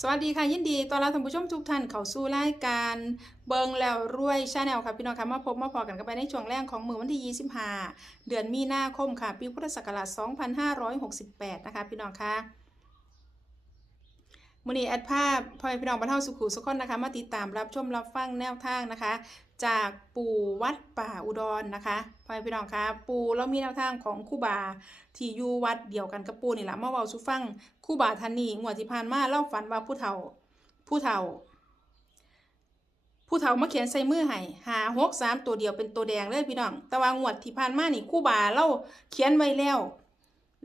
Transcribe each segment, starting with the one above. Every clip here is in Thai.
สวัสดีค่ะ ยินดีต้อนรับท่านผู้ชมทุกท่านเข้าสู่รายการเบิงแล้วรวยชาแนลค่ะพี่น้องค่ะมาพบมาพอกันกันไปในช่วงแรกของมือวันที่ 25 เดือนมีนาคมค่ะ ปีพุทธศักราช 2568 นะคะ พี่น้องค่ะมื้อนี้แอดภาพพ่อพี่น้องบรรเทาสุขุสุขคนนะคะ มาติดตามรับชมรับฟังแนวทางนะคะ จากปู่วัดป่าอุดรนะคะพ่อพี่น้องคะปู่เรามีแนวทางของคู่บาที่อยู่วัดเดียวกันกับปู่นี่แหละเมาเว้าสู่ฟังคู่บาท่านนี้งวดที่ผ่านมาเล่าฝันว่าผู้เฒ่า ผู้เฒ่า ผู้เฒ่ามาเขียนใส่มือให้หาหกสามตัวเดียวเป็นตัวแดงเลยพี่น้องแต่ว่างวดที่ผ่านมานี่คู่บาเล่าเขียนไว้แล้ว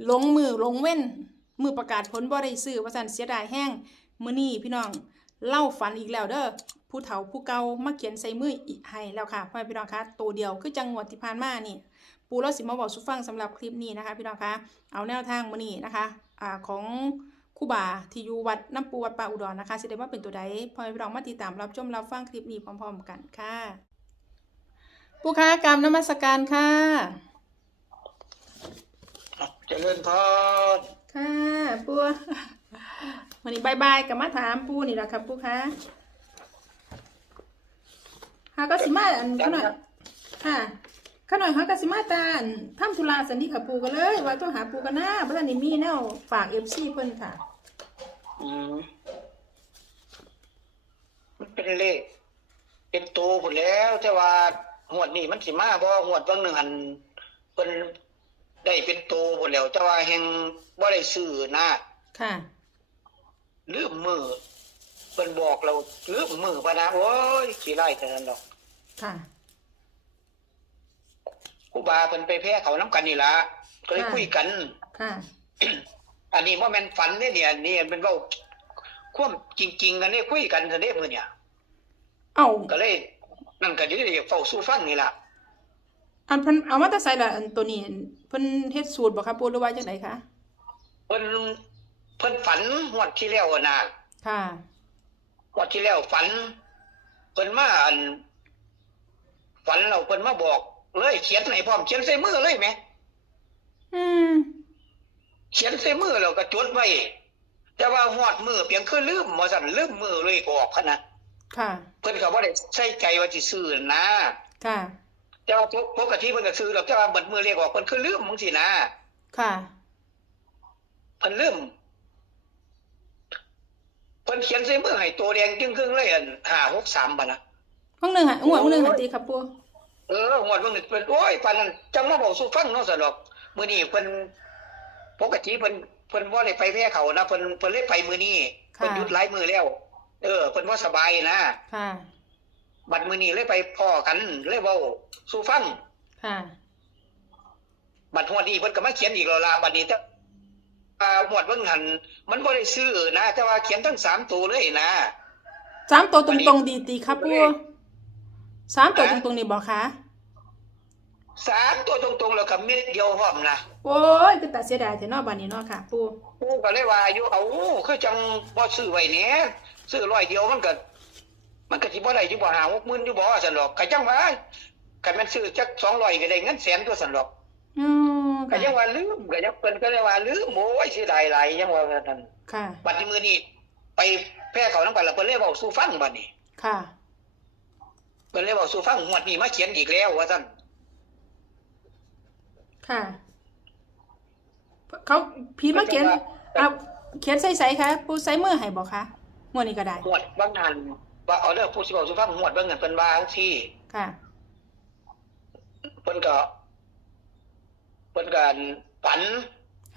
ลงมือลงเว้นมือประกาศผลบ่ได้ซื้อว่าซั่นเสียดายแห้งมื้อนี้พี่น้องเล่าฝันอีกแล้วเด้อ ผู้เฒ่าผู้เก่ามาเขียนใส่มืออีกให้แล้วค่ะพ่อแม่พี่น้องคะตัวเดียวคือจังงวดที่ผ่านมานี่ ปูเราสิมาบอกสุฟังสำหรับคลิปนี้นะคะพี่น้องคะเอาแนวทางมื้อนี้นะคะอ่าของครูบาที่อยู่วัดน้ำปูวัดป่าอุดรนะคะสิได้ว่าเป็นตัวใดพ่อแม่พี่น้องมาติดตามรับชมรับฟังคลิปนี้พร้อม ๆ กันค่ะปูค้ากรรมนมัสการค่ะเจริญพรค่ะปูวันนี้บายบายกับมาถามปูนี่แหละครับปูคะ หาก็สิมาอันเขาหน่อยค่ะข้าหน่อยเขาก็สิมาตาอันทำธุระสันที่กับปูกันเลยว่าต้องหาปูกันหน้าเพราะว่านี่มีแนวฝากเอฟซีเพิ่นค่ะอืมมันเป็นเลข เป็นตัวหมดแล้วแต่ว่าหวดนี่มันสิมาบ่หวดบางหนึ่งอันเพิ่นได้เป็นตัวหมดแล้วแต่ว่าแฮงบ่ได้ซื้อนะค่ะลืมมือ เพิ่นบอกเราลืมมือพะนะโอ้ยขี้ไล่แต่นั้นดอกค่ะ ครูบาเพิ่นไปแพ้เขาน้ำกันนี่ล่ะก็เลยค่ะ คุยกัน ค่ะ อันนี้ว่าแม่นฝันเนี่ยเนี่ยนี่เป็นเว่าความจริง ๆ กันนี่คุยกันซะเด้มื้อเนี่ย เอ้าก็เลย นั่นก็อยู่ได้เฝ้าสู้ฟังนี่ล่ะอันเพิ่นเอามาแต่ใส่ละอันตัวนี้เพิ่นเฮ็ดสูตรบ่ครับปูหรือว่าจังไดคะ เพิ่นเพิ่นฝันงวดที่แล้วอะนะค่ะง วดที่แล้วฝันเพิ่นมาอัน ฝันเราเพิ่นมาบอก เลยเขียนให้พร้อมเขียนใส่มือเลยแหมอืมเขียนใส่มือแล้วก็จดไว้แต่ว่าหอดมือเพียงคือลืมว่าซั่นลืมมือเลยก็ออกพะนะค่ะ เพิ่นก็บ่ได้ใส่ใจว่าสิซื้อนะค่ะแต่ว่าปกติเพิ่นก็ซื้อหรอกแต่ว่าเบิดมือเรียกออกเพิ่นคือลืมจังซี่นะค่ะเพิ่นลืม เพิ่นเขียนใส่มือให้ตัวแดงจึงครึ่งเลยอัน563บ่นะห้องหนึงค่ะงวดห้องหนึงค่ะติครับปูเออหวดเบิ่งนี่เพิ่นโอ้ยปานนั้นจังมาบอกสู่ฟังเนาะซะดอกมื้อนี้เพิ่นปกติเพิ่นเพิ่นบ่ได้ไปแพ้เขานะเพิ่นเพิ่นเลยไปมื้อนี้เพิ่นหยุดหลายมื้อแล้ว เออเพิ่นบ่สบายนะค่ะบัดมื้อนี้เลยไปพ้อกันเลยเว้าสู่ฟังค่ะบัดฮอดนี้เพิ่นก็มาเขียนอีกแล้วล่ะบัดนี้แต่ อ่าฮอดเบิ่งหันมันบ่ได้ซื้อนะ แต่ว่าเขียนทั้งสามตัวเลยนะสามตัวตรงๆดีตีครับปูสามตัวตรงๆนี่บอกคะสามตัวตรงๆแล้วก็เม็ดเดียวพร้อมนะโอ้ยคือตัดเสียดายแต่นอกบ้านนี้เนาะค่ะ ปูกูก็เลยว่าอยู่เอาคือจังบ่ซื้อไว้แหน่ซื้อร้อยเดียวมันก็มันก็สิบ่ได้อยู่บ่หาหกหมื่นอยู่บ่ซั่นดอกก็จังว่าคันแม่นซื้อจัก200ก็ได้เงินแสนตัวซั่นดอกอืม ก็ค่ะยังว่าลืมก็ยังเพิ่นก็เลยว่าลืมโอ้ยเสียดายหลายยังว่านั่นค่ะ บัดนี้มื้อนี้ไปแพ้เขานำกันแล้วเพิ่นเลยเว้าสู่ฟังบัดนี้ ค่ะเพิ่นเลยเว้าสู่ฟังงวดนี้มาเขียนอีกแล้วว่าซั่นค่ะ เขาพีมาเขียนเอาเขียนใส่ใส่ค่ะปูใส่มือให้บอกคะงวดนี้ก็ได้งวดบางหันว่าเอาเด้อผู้สิเว้าสู่ฟังงวดเบิ่งนั่นเพิ่นว่าจังซี่ค่ะเพิ่นก็เพิ่นก็ฝัน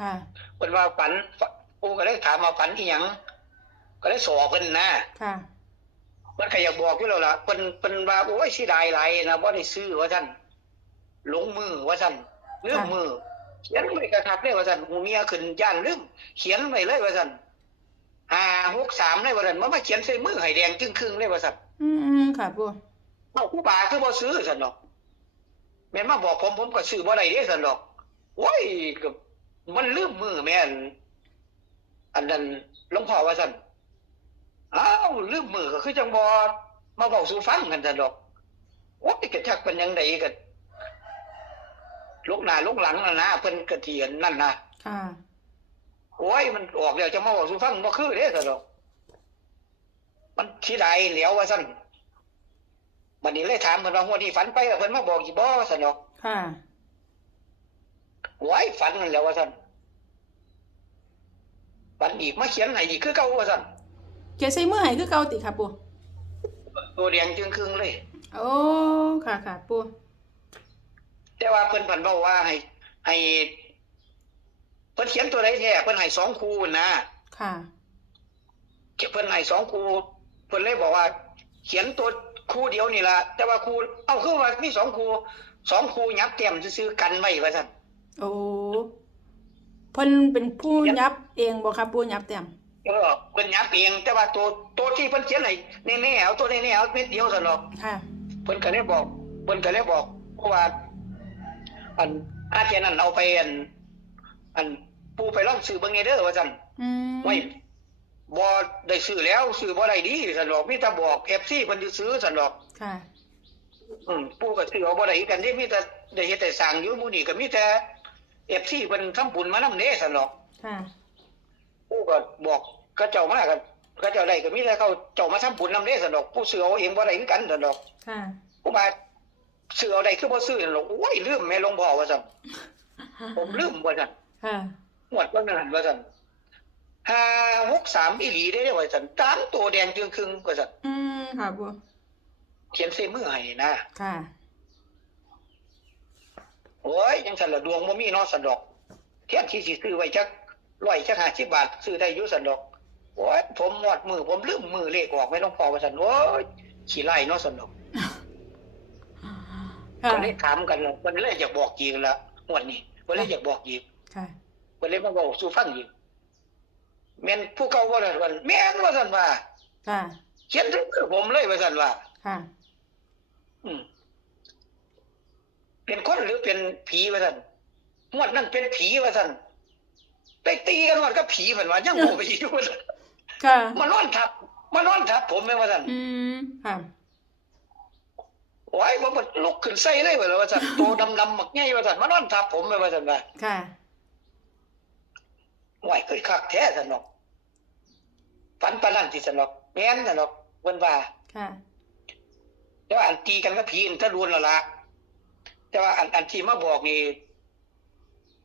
ค่ะเพิ่นว่าฝันฝปูก็เลยถามมาฝันอีหยังก็เลยสอบเพิ่นนะค่ะเพิ่นก็อยากบอกอยู่แล้วล่ะเพิ่นเพิ่นว่าโอ้ยเสิดายหลายนะบ่ได้ซื้อว่าซั่นหลงมือว่าซั่นลืมมือเขียนไว้กระทักเลยว่าซั่นหูเมียขึ้นย่านลืมเขียนไว้เลยว่าซั่น563เลยว่าซั่นมันมาเขียนใส่มือให้แดงจึงครึ่งเลยว่าซั่นอืมค่ะปูเอ้าครูบาคือบ่ซื้อซั่นดอกแม่นมาบอกผมผมก็ซื้อบ่ได้เด้ซั่นดอก โอ้ยก็มันลืมมือแม่นอันนั้นหลวงพ่อว่าซั่นอ้าวลืมมือก็คือจังบ่มาบอกสู่ฟังกันซั่นดอกโอ้ยก็จักเป็นยังไดก็ลูกหน้าลูกหลังน่ะนะเพิ่นก็เถียนนั่นนะค่ะโอ้ยมันออกแล้วจะมาบอกสู่ฟังบ่คือเด้ซั่นดอก มันที่ใดเหลียวว่าซั่นบัดนี้เลยถามเพิ่นว่าหัวดนี้ฝันไปแล้วเพิ่นมาบอกอีบ่ซั่นเนาะค่ะ ไว้ฝันนั่นแหล้วว่าซั่นฝันอีกมาเขียนให้อีกคือเก่าว่าซั่นเขียนใส่มือให้คือเก่าติค่ะปูตัวแดงจึงครึ่งเลย โอ้ค่ะค่ะปูแต่ว่าเพิ่นเพิ่นเว้าว่าให้ ให้เพิ่นเขียนตัวใดแท้เพิ่นให้สองคู่นะค่ะเพิ่นให้สองคู่เพิ่นเลยบอกว่า เขียนตัวคู่เดียวนี่ล่ะแต่ว่าคู่เอ้าคือว่ามีสองคู่สองคู่ยับเต็มซื่อๆกันไว้ว่าซั่น โอ้เพิ่นเป็นผู้ยับเองบ่ครับปูยับเต็มเออเพิ่นยับเองแต่ว่าตัวตัวที่เพิ่นเขียนให้แน่ๆเอาตัวแน่ๆเอาเม็ดเดียวซั่นหรอกค่ะเพิ่นก็เลยบอกเพิ่นก็เลยบอกเพราะว่าอันอาเจยนนั่นเอาไปอันอันปูไปลองซื้อเบิ่งในเด้อว่าซั่นอืมไม่บ่ได้ซื้อแล้วซื้อบ่ได้ดีซั่นดอกมีแต่บอก FC เพิ่นสิซื้อซั่นดอกค่ะ อืมปูก็ซื้อเอาบ่ได้คือกันที่มีแต่ได้เฮ็ดแต่สร้างอยู่หมู่นี้ก็มีแต่ FC เพิ่นทำบุญมานำเด้ซั่นดอกค่ะปูก็บอกเขาเจ้ามาก็เขาเจ้าได้ก็มีแต่เขาเจ้ามาทำบุญนำเด้ซั่นดอกผู้ซื้อเอาเองบ่ได้คือกันซั่นดอกค่ะผมว่าซื้อเอาได้คือบ่ซื้อนั่นหรอกโอ้ยลืมแม่หลวงพ่อว่าซั่นผมลืมว่าซั่นค่ะงวดว่านั้นว่าซั่นห้าหกสามอีหลีได้เด้อว่าซั่นตามตัวแดงจึงครึ่งว่าซั่นอืมค่ะปูเขียนใส่มือให้นะค่ะ โอ้ยยังซั่นละดวงบ่มีเนาะซั่นดอก เทียนที่สิซื้อไว้จักร้อยจัก50บาท ซื้อได้อยู่ซั่นดอกโอ้ยผมหมดมือผมลืมมือเลขออกแม่หลวงพ่อว่าซั่นโอ้ยขี้ไล่เนาะซั่นดอกค่ะก็เลยถามกันแล้วเพิ่นเลยอยากบอกอีกละงวดนี้เพิ่นเลยอยากบอกอีกค่ะเพิ่นเลยมาบอกสู่ฟังอีกแม่นผู้เก่าบ่ล่ะว่าแม่นว่าซั่นว่าค่ะเขียนถึงมือผมเลยว่าซั่นว่า ค่ะ อืม เป็นคนหรือเป็นผีว่าซั่นงวดนั้นเป็นผีว่าซั่นไปตีกันว่าก็ผีเพิ่นว่ายังบ่ไปอยู่ว่าซั่นค่ะมานอนทับมานอนทับ ผมแม่ว่าซั่นอืมค่ะโอ้ยบ่มันลุกขึ้นใส่เลยว่าว่าซั่นโตดำๆหมักใหญ่ว่าซั่นมานอนทับผมแม่ว่าซั่นว่าค่ะห่วยคือคักแท้ซั่นเนาะฝันปานนั้นที่ซั่นเนาะแม่นซั่นเนาะเพิ่นว่าค่ะแต่ว่าอันตีกันก็ผีอันตะลวนและละ แต่ว่าอันอันที่มาบอกนี่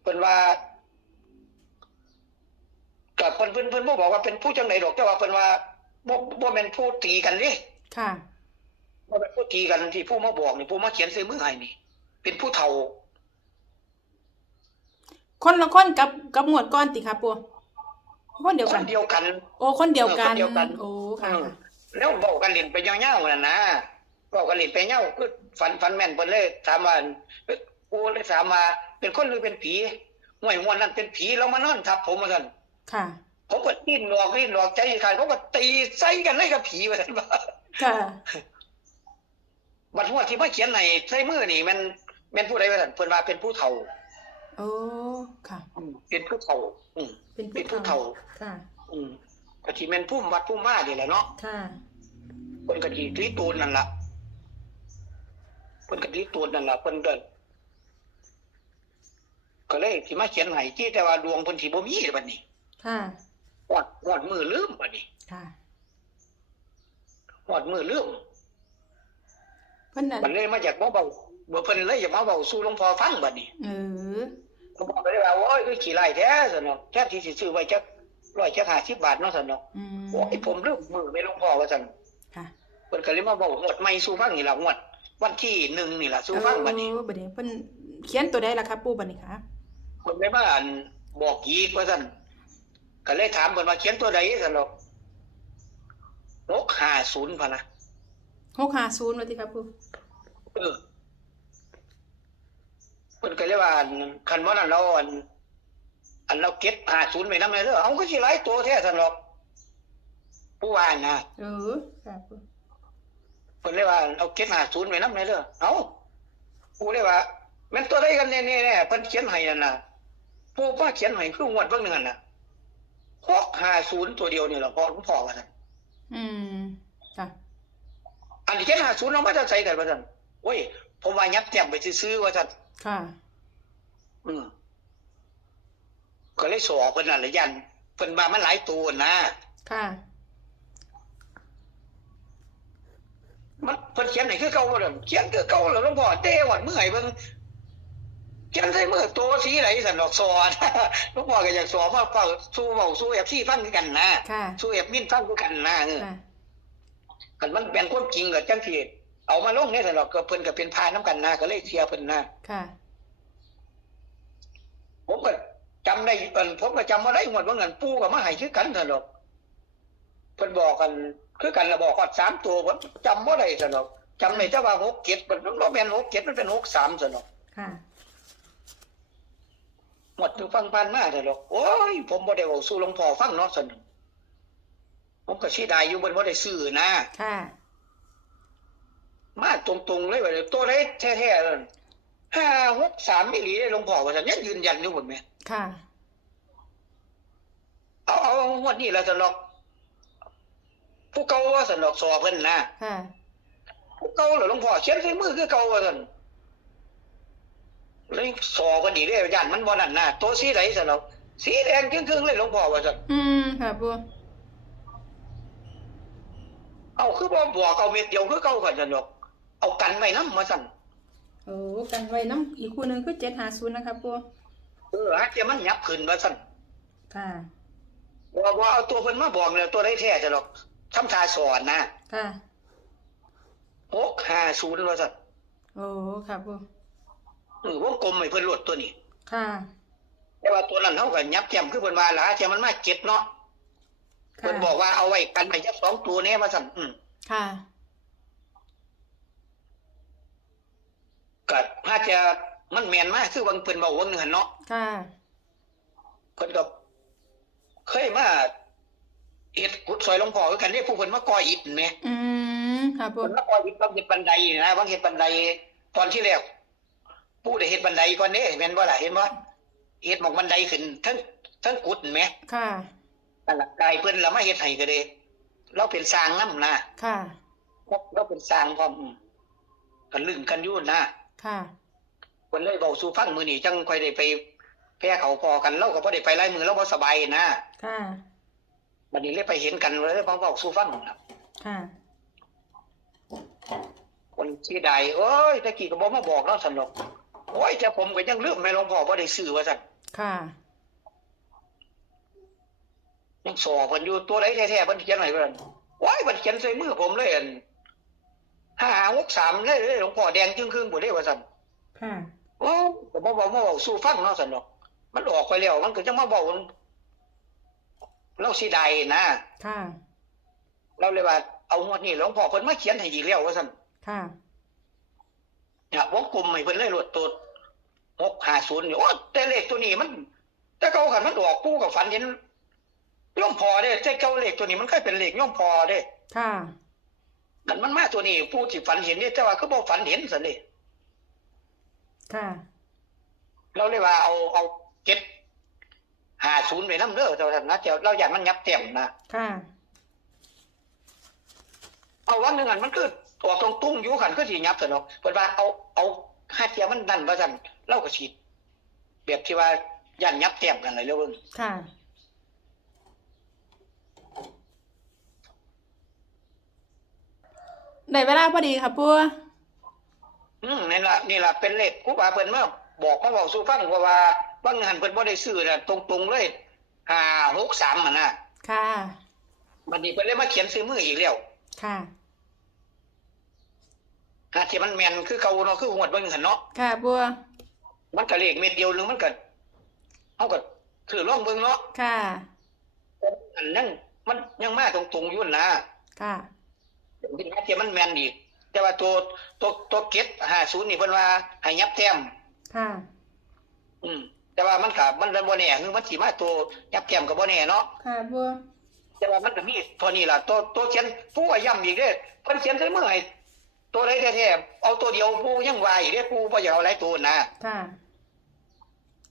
เป็นว่ากับเพิ่นเพิ่นเพิ่นบ่บอกว่าเป็นผู้จังไดดอกแต่ว่าเพิ่นว่าบ่บ่แม่นผู้ตีกันนี่ค่ะบ่แม่นผู้ตีกันที่ผู้มาบอกนี่ผู้มาเขียนใส่มือให้นี่ เป็นผู้เฒ่า คนละคนกับกับหมวดก้อนติค่ะปูคนเดียวคกันนเดียวกัน โอ้คนเดียวกันคนเดียวกันโอ้ค่ะอืมแล้วเว้ากันเล่นไปยาวๆนั่นนะ เว้ากันเล่นไปยาวคือฝันฝันแม่นเพิ่นเลยถามว่าเอ้ยกูเลยถามว่าเป็นคนหรือเป็นผีห่วยม่วนนั้นเป็นผีแล้วมานอนทับผมว่าซั่นค่ะผมก็ดิ้นหลอกดิ้นหลอกใจขาดเขาก็ตีใส่กันเลยกับผีว่าซั่นว่าค่ะบัดหัวที่มาเขียนในใส่มือนี่มันแม่นผู้ใดว่าซั่นเพิ่นว่าเป็นผู้เฒ่าโอ้ค่ะอืมเป็นผู้เฒ่า อืมเป็นเป็นผู้เฒ่าค่ะ อืมก็สิแม่นผู้วัดผู้มานี่แหละเนาะค่ะเพิ่นก็สิตีตูนนั่นล่ะ เพิ่นก็ตีตูนนั่นล่ะเพิ่นก็ก็เลยสิมาเขียนให้ที่แต่ว่าดวงเพิ่นสิบ่มีบัดนี้ ค่ะฮอดฮอดมือลืมบัดนี้ค่ะฮอดมือลืมเพิ่นน่ะมันเลยมาจากมาเบาบ่เพิ่นเลยอยากมาเบาสู่หลวงพ่อฟังบัดนี้เออผมบอกเลยว่าโอ้ยคือขี้ไล่แท้สนอกแท้ที่สิซื้อไว้จักร้อยจักห้าสิบบาทเนาะสนอกอืมโอ้ยผมลืมมือไม่หลวงพ่อว่าซั่นค่ะ เพิ่นก็เลยมาบอกหมดใหม่สู่ฟังนี่ล่ะงวด วันที่หนึ่งนี่ล่ะสู่ฟังบัดนี้เออบัดนี้เพิ่นเขียนตัวใดล่ะครับ ปูบัดนี้ค่ะเพิ่นเลยมาอันบอกอีกว่าซั่นก็เลยถามเพิ่นว่าเขียนตัวใดซั่นดอก650พะนะ650ว่าติครับปูเออเพิ่นก็เลยว่าอันคันว่านั้นเราอัน อันเราเก็บ50ไว้นำเลยเด้อเอาก็สิหลายตัวแท้ซั่นดอกผู้ว่านะเออค่ะปู เพิ่นเลยว่าเอาเก็บ50ไว้นำเลยเด้อเอาผู้เลยว่าแม่นตัวใดกันแน่ๆๆเพิ่นเขียนให้นั่นน่ะผู้ว่าเขียนให้คืองวดเบิ่งนึงนั่นน่ะ650ตัวเดียวนี่ล่ะพอหลวงพ่อว่าซั่นอืมค่ะอันที่เขียน50เรามาจะใส่กันว่าซั่นโอ้ยผมว่ายับแต้มไปซื้อๆว่าซั่นค่ะ อืมก็เลยสอเพิ่นนั่นละยันเพิ่นว่ามันหลายตัวนะค่ะ มันเพิ่นเขียนให้คือเก่าบ่ล่ะเขียนคือเก่าแล้วหลวงพ่อเต้หวัดเมื่อยเบิ่งเขียนใส่มือตัวสีไหนสันดอกสอนหลวงพ่อก็อยากสอนว่าเฝ้าสู้เว้าสู้แอบที่ฟังคือกันนะค่ะสู้แอบมินฟังคือกันนะเออค่ะคันมันเป็นความจริงก็จังสิเอามาลงเนี่ยสันดอกก็เพิ่นก็เป็นพานํกันนะก็เลยเชียร์เพิ่นนะค่ะผมก็จำได้เอิ่นผมก็จำมาได้หมดว่าเงินปู่ก็มาให้คือกันสันดอกเพิ่นบอกกัน คือกันละบอกฮอดสามตัวผมจำบ่ได้สันดอกจำได้แต่ว่า6 7มันบ่แม่น6 7มันเป็น6 3สันดอกค่ะหมดอยู่ฟังผ่านมาสันดอกโอ้ย ผมบ่ได้เว้าสู่หลวงพ่อฟังเนาะสันดอกผมก็สิได้อยู่บ่บ่ได้ซื้อนะค่ะมาตรงๆเลยว่าตัวไหนแท้ๆนั่น5 6 3อีหลีเลยหลวงพ่อว่าซั่นยังยืนยันอยู่พุ่นแหมค่ะ เอาเอางวดนี้แล้วสันดอก ผู้เก่าว่าสันดอกสอเพิ่นนะค่ะผู้เก่าเหรอหลวงพ่อเขียนใส่มือคือเก่าว่าซั่นเลยสอเพิ่นอีกเด้ย่านมันบ่นั่นนะตัวสีไหนสันดอกสีแดงครึ่งๆเลยหลวงพ่อว่าซั่นอืมค่ะปูเอาคือบ่บอกเอาเม็ดเดียวคือเก่ากันซั่นดอก เอากันไว้นำมาซั่นโอ้กันไว้น้ำอีกคู่หนึ่งคือเจ็ดหาศูนย์นะคะปูเออหาเทียมันยับขึ้นว่าซั่นค่ะว่าว่าเอาตัวเพิ่นมาบอกแล้วตัวใดแท้ซั่นดอก ทำทาสอนนะค่ะ650ว่าซั่นโอ้ค่ะปูเออวงกลมให้เพิ่นลวดตัวนี้ ค่ะ แต่ว่าตัวนั้นเฮาก็ยับแจ่มคือเพิ่นว่าล่ะเทียมันมาเก็บเนาะค่ะเพิ่นบอกว่าเอาไว้กันไปจักสองตัวแน่ว่าซั่นอืมค่ะก็ถ้าจะมันแม่นมากคือบางเพิ่นเว้าว่าเงินเนาะค่ะเพิ่นก็เคยมา เฮ็ดกุดซอยหลวงพ่อคือกันเด้ผู้เพิ่นมาก่ออิฐแหมอืมค่ะปูเพิ่นมาก่ออิฐบางเฮ็ดบันไดนะบางเฮ็ดบันไดตอนที่แรกผู้ได้เฮ็ดบันไดก่อนเด้แม่นบ่ล่ะเห็นบ่เฮ็ดหมองบันไดขึ้นทั้งทั้งกุดแหมค่ะนั่นล่ะกายเพิ่นแล้วมาเฮ็ดให้ก็เด้เราเป็นสร้างนำนะค่ะเราเป็นสร้างพร้อมอืมกันลึงกันอยู่นะค่ะเพิ่นเลยเว้าสู่ฟังมื้อนี้จังค่อยได้ไปแพ้เขาพอกันเราก็บ่ได้ไปไล่มือเราบ่สบายนะค่ะ บัดนี้เลยไปเห็นกันเลยเว้าสู่ฟังครับค่ะคนที่ใดโอ้ยตะกี้ก็บ่มาบอกเนาะสนุกโอ้ยแต่ผมก็ยังลืมแม่หลวงพ่อบ่ได้ซื้อว่าซั่นค่ะยังสอเพิ่นอยู่ตัวใดแท้ๆเพิ่นเขียนให้เพิ่นโอ้ยเพิ่นเขียนใส่มือผมเลยอัน563เลยเลยหลวงพ่อแดงจึงครึ่งบ่ได้ว่าซั่นค่ะโอ้ก็บ่บอกมาเว้าสู่ฟังเนาะสนุกมันออกไปแล้วมันก็จังมาเว้า เราสิได้นะค่ะเราเลยว่าเอางวดนี้หลวงพ่อเพิ่นมาเขียนให้อีกแล้วว่าซั่นค่ะเนี่ยวงกลมให้เพิ่นเลยรวดตัว650นี่โอ้แต่เลขตัวนี้มัน แต่เก่าคันมันออกปู่ก็ฝันเห็นย่อมพอเด้แต่เก่าเลขตัวนี้มันเคยเป็นเลขย่อมพอเด้ค่ะคันมันมาตัวนี้ปู่สิฝันเห็นนี่แต่ว่าคือบ่ฝันเห็นซั่นนี่ค่ะ เราเลยว่าเอาเอาเก็ บ50ไว้นำเด้อเท่านั้นนะเจ้าเราอยากมันยับเต็มนะค่ะเอาวันหนึงอันมันคือออกตรงตุ้งอยู่คันคือสิยับซั่นเนาะเพิ่นว่าเอาเอาหาเทียมันนั่นว่าซั่นเราก็สิแบบที่ว่าย่านยับเต็มกันเลยแล้วเบิ่งค่ะได้เวลาพอดีค่ะปูอืมนี่ล่ะนี่ล่ะเป็นเลขครูบาเพิ่นมาบอกมาเว้าสู่ฟังเพราะว่า บางหันเพิ่นบ่ได้ซื้อน่ะตรงๆเลย563อะนะค่ะบัดนี้เพิ่นเลยมาเขียนใส่มืออีกแล้วค่ะหาที่มันแม่นคือเก่าเนาะคือหวดเบิ่งหั่นเนาะค่ะบัวมันก็เลขเม็ดเดียวนึงมันก็เฮาก็ถือลองเบิ่งเนาะค่ะอันนั้นมันยังมาตรงๆอยู่นะค่ะที่หาที่มันแม่นอีกแต่ว่าตัวตัวตัวเก็ต50นี่เพิ่นว่าให้ยับแต้มค่ะอืม แต่ว่ามันก็มันบ่แน่คือมันสิมาตัวยับแต้มก็บ่แน่เนาะค่ะบัวแต่ว่ามันก็มีเท่านี้ล่ะตัวตัวเขียนผู้ว่าย้ำอีกเด้อเพิ่นเขียนใส่มือให้ตัวใดแท้ๆเอาตัวเดียวผู้ยังว่าอีกเด้อผู้บ่อยากเอาหลายตัวนะค่ะ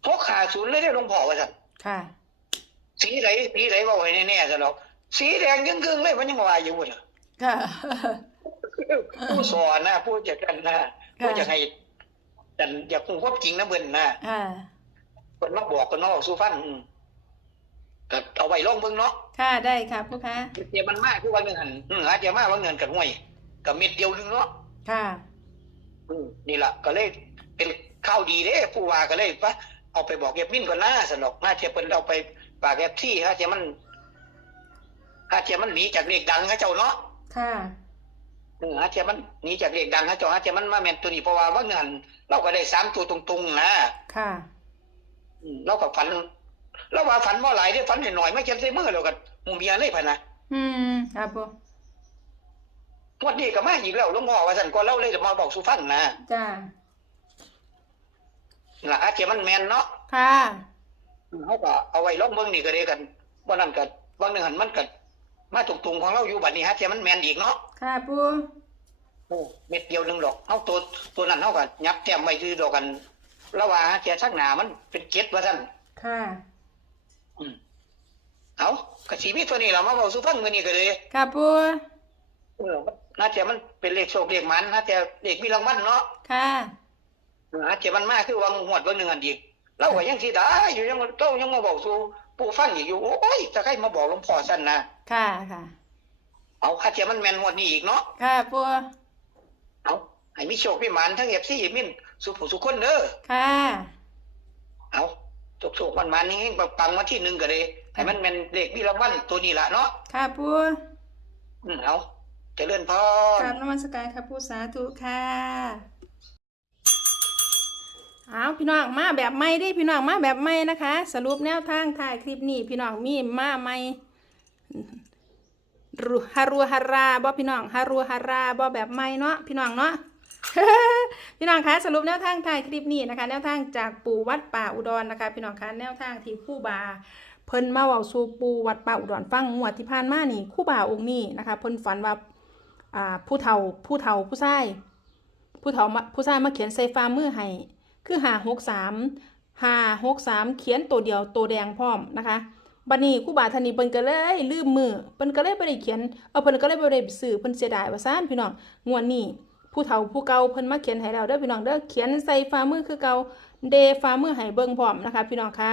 พกขาศูนย์เลยเด้อหลวงพ่อว่าซั่นค่ะ สีไหนสีไหนเว้าให้แน่ๆซั่นดอกสีแดงยังกึ่งๆเลยมันยังว่าอยู่น่ะค่ะผู้สอนนะผู้จัดการนะผู้จะให้แต่อยากคงความจริงนะเบิ่นนะค่ะ เพิ่นมาบอกกันเนาะสู่ฟังอืมก็เอาไว้ลองเบิ่งเนาะค่ะได้ค่ะผู้ค้าเดี๋ยวมันมาคือว่าเงินหั่นอือหาเดี๋ยวมาว่าเงินกันห่วยกับเม็ดเดียวหนึงเนาะค่ะอืมนี่ล่ะก็เลยเป็นข้าวดีเด้ผู้ว่าก็เลยปะเอาไปบอกเก็บมินก่อนหน้าสนอกน่าจะเพิ่นเอาไปฝากแอบที่ฮะจะมันฮะจะมันหนีจากเลขดังฮะเจ้าเนาะค่ะเออฮะจะมันหนีจากเลขดังฮะเจ้าฮะจะมันมาแม่นตัวนี้เพราะว่าว่าเงินเราก็ได้สามตัวตรงๆนะค่ะอืม เราก็ฝันเราว่าฝันบ่หลายเด้อฝันหน่อยๆไม่เขียนใส่มือแล้วก็หมู่เมียเลยพันนะอืมครับปูงวันนี้ก็มาอีกแล้วหลวงพ่อว่าซั่นก็เล่าเลยจะมาบอกสู่ฟังนะจ้าล่ะอาจจะมันแม่นเนาะค่ะเขาก็เอาไว้ลองเบิ่งนี่ก็ได้กันว่านั่นก็บางหนึงหันมันก็มาตรงๆของเราอยู่บัดนี้ฮะที่มันแม่นอีกเนาะค่ะปูโอ้เม็ดเดียวหนึงดอกเอาตัวตัวนั้นเฮาก็ยับแต้มไว้คือดอกกัน แล้วว่าฮะเที่ยชักหน้ามันเป็นเกล็ดว่าซั่นค่ะ อืมเอาก็สิมีตัวนี้ล่ะมาเว้าสู่ฟังมื้อนี้ก็เลยค่ะปูเออมันน่าจะมันเป็นเลขโชคเลขหมันน่าจะเลขมีรางวัลเนาะค่ะเอออาจจะมันมาคือวางหวดเบิ่งหนึงอันอีกเราก็ยังสิได้อยู่ยังเต้ายังมาบอกสู่ผู้ฟังอีกอยู่โอ้ยจะใครมาบอกหลวงพ่อซั่นนะค่ะค่ะ เอาอาจจะมันแม่นงวดนี้อีกเนาะค่ะปูเอาให้มีโชคพิมานทั้งเอฟซีมิน สุผู้สุคนเด้อค่ะเอาโชคโชคมันมันนี่ปังมาที่หนึ่งก็เลยให้มันแม่นเลขมีรางวัลตัวนี้ละเนาะค่ะปูอืมเอาเจริญพรกราบนมัสการค่ะปูสาธุค่ะเอาพี่น้องมาแบบใหม่เดิพี่น้องมาแบบใหม่นะคะ สรุปแนวทางถ่ายคลิปนี้พี่น้องมีมาใหม่รุฮารุฮาราบ่พี่น้องฮารุฮาราบ่แบบใหม่เนาะพี่น้องเนาะ พี่น้องคะสรุปแนวทางถ่ายคลิปนี้นะคะ แนวทางจากปู่วัดป่าอุดรนะคะ พี่น้องคะแนวทางที่ผู้บาเพิ่นมาเว้าสู่ปู่วัดป่าอุดรฟังงวดที่ผ่านมานี่คู่บ่าองค์นี้นะคะเพิ่นฝันว่าอ่าผู้เฒ่าผู้เฒ่าผู้ชายผู้เฒ่าผู้ชายมาเขียนใส่ฟ้ามือให้คือหาหกสามหาหกสามเขียนตัวเดียวตัวแดงพร้อมนะคะบัดนี้คู่บาทานีเพิ่นก็เลยลืมมือเพิ่นก็เลยบ่ได้เขียนเออเพิ่นก็เลยบ่ได้ซื้อเพิ่นเสียดายว่าซ่านพี่น้องงวดนี้ ผู้เฒ่าผู้เก่าเพิ่นมาเขียนให้แล้วเด้อพี่น้องเด้อเขียนใส่ฟ้ามือคือเก่าเดฟ้ามือให้เบิ่งพร้อมนะคะ พี่น้องคะ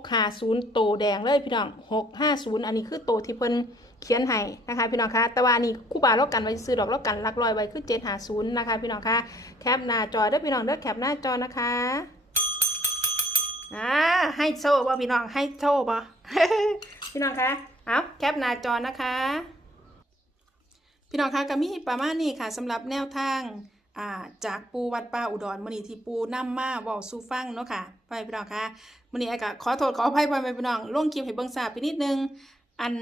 650โตแดงเลยพี่น้อง650อันนี้คือโตที่เพิ่นเขียนให้นะคะพี่น้องคะแต่ว่านี่คู่บาล็อกกันไว้ซื้อดอกล็อกกันลักลอยไว้คือเจ็ดหาศูนย์นะคะพี่น้องคะแคปหน้าจอเด้อพี่น้องเด้อแคปหน้าจอนะคะอ่าให้โซ่บ่พี่น้องให้โซ่บ่พี่น้องคะเอาแคปหน้าจอนะคะ พี่น้องคะก็มีประมาณนี้ค่ะสำหรับแนวทางาจากปูวัดป่าอุดรมื้อนี้ที่ปูนำมาเว้าสู่ฟังเนาะค่ะไปพี่น้องคะมื้อนี้ไอ้ก็ขอโทษขออภัยพ่อแม่พี่น้องล่วงคลิปให้เบิ่งซาไปนิดนึง อัน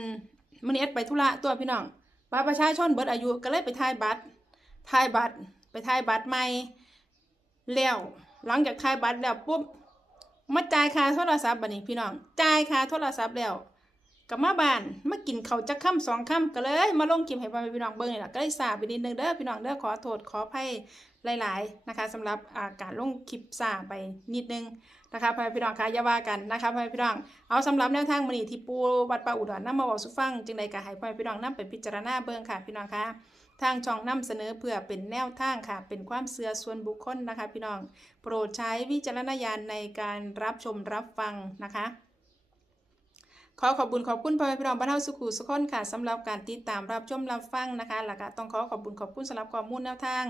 มันเอ็ดไปธุระตัวพี่น้องบัตรประชาชนเบิดอายุก็เลยไปถ่ายบัตรถ่ายบัตรไปถ่ายบัตรใหม่แล้วหลังจากถ่ายบัตรแล้วปุ๊บมาจ่ายค่าโทรศัพท์บัดนี้พี่น้องจ่ายค่าโทรศัพท์แล้ว ก็มาบ้านมากินเขาจักค่ำสองค่ำก็เลย มาลงคลิปให้พ่อแม่พี่น้องเบิ่งนี่ล่ะก็เลยสาไปนิดนึงเด้อพี่น้องเด้อขอโทษขออภัยหลาย ๆ นะคะสำหรับอาการลงคลิปสาไปนิดนึงนะคะพ่อแม่พี่น้องคะอย่าว่ากันนะคะพ่อแม่พี่น้องเอาสำหรับแนวทางมื้อนี้ที่ปูวัดป่าอุดรนำมาบอกสุฟังจึงใดก็ให้พ่อแม่พี่น้องนำไปพิจารณาเบิ่งค่ะพี่น้องคะทางช่องนำเสนอเพื่อเป็นแนวทางค่ะ เป็นความเชื่อส่วนบุคคลนะคะ พี่น้องโปรดใช้วิจารณญาณในการรับชมรับฟังนะคะ ขอขอบคุณขอบคุณพ่อแม่พี่น้องบ้านเฮาสุขุสุขคนค่ะสำหรับการติดตามรับชมรับฟังนะคะแล้วก็ต้องขอขอบคุณขอบคุณสำหรับข้อมูลแนวทาง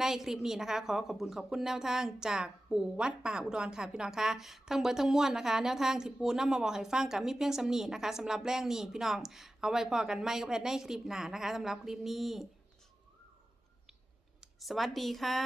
ในคลิปนี้นะคะ ขอขอบคุณขอบคุณแนวทาง จากปู่วัดป่าอุดรค่ะพี่น้องค่ะทั้งเบิดทั้งมวลนะคะ แนวทางที่ปูนำมาบอกให้ฟังกับมีเพียงสำนีนะคะสำหรับแรงนี้พี่น้องเอาไว้พอกันไม่กับแอดในคลิปหน้านะคะสำหรับคลิปนี้ สวัสดีค่ะ